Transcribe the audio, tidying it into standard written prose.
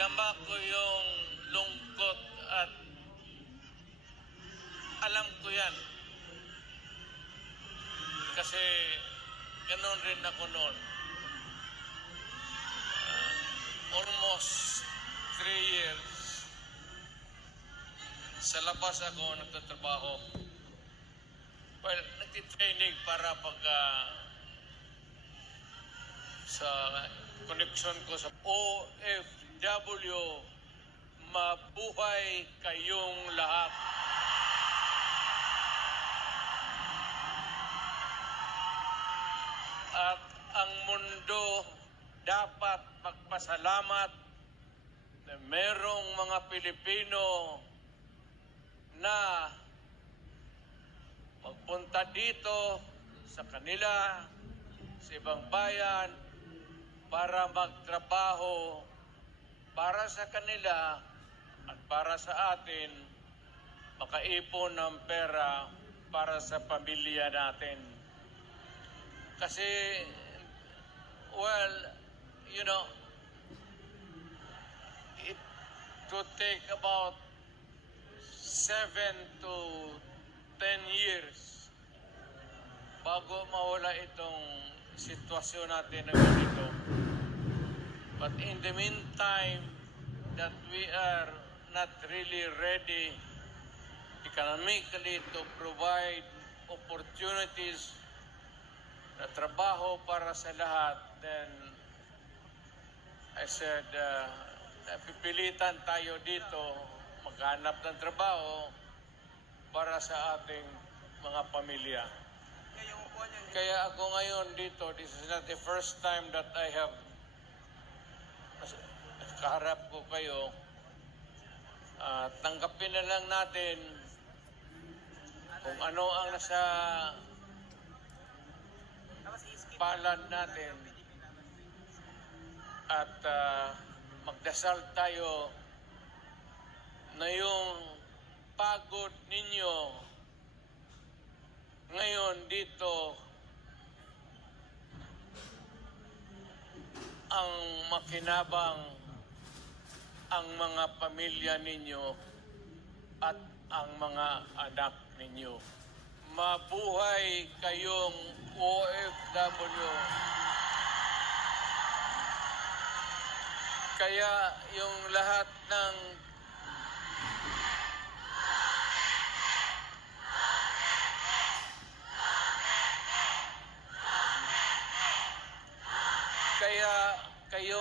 Dama ko yung lungkot at alam ko yan. Kasi ganoon rin ako noon. Almost 3 years sa labas ako nagtatrabaho. Well, nagtitraining para pag sa connection ko sa OFW, mabuhay kayong lahat. At ang mundo dapat magpasalamat na merong mga Pilipino na magpunta dito sa kanila, sa ibang bayan, para magtrabaho para sa kanila at para sa atin, makaipon ng pera para sa pamilya natin. Kasi, well, you know, it could take about 7 to 10 years bago mawala itong sitwasyon natin na ganito. But in the meantime, that we are not really ready economically to provide opportunities na trabaho para sa lahat, then I said, napipilitan tayo dito maghanap ng trabaho para sa ating mga pamilya. Kaya ako ngayon dito, this is not the first time that I have kaharap ko kayo. Tanggapin na lang natin kung ano ang nasa palad natin at magdasal tayo na yung pagod ninyo ngayon dito ang makinabang ang mga pamilya ninyo at ang mga anak ninyo. Mabuhay kayong OFW. Kaya yung lahat ng kaya kayong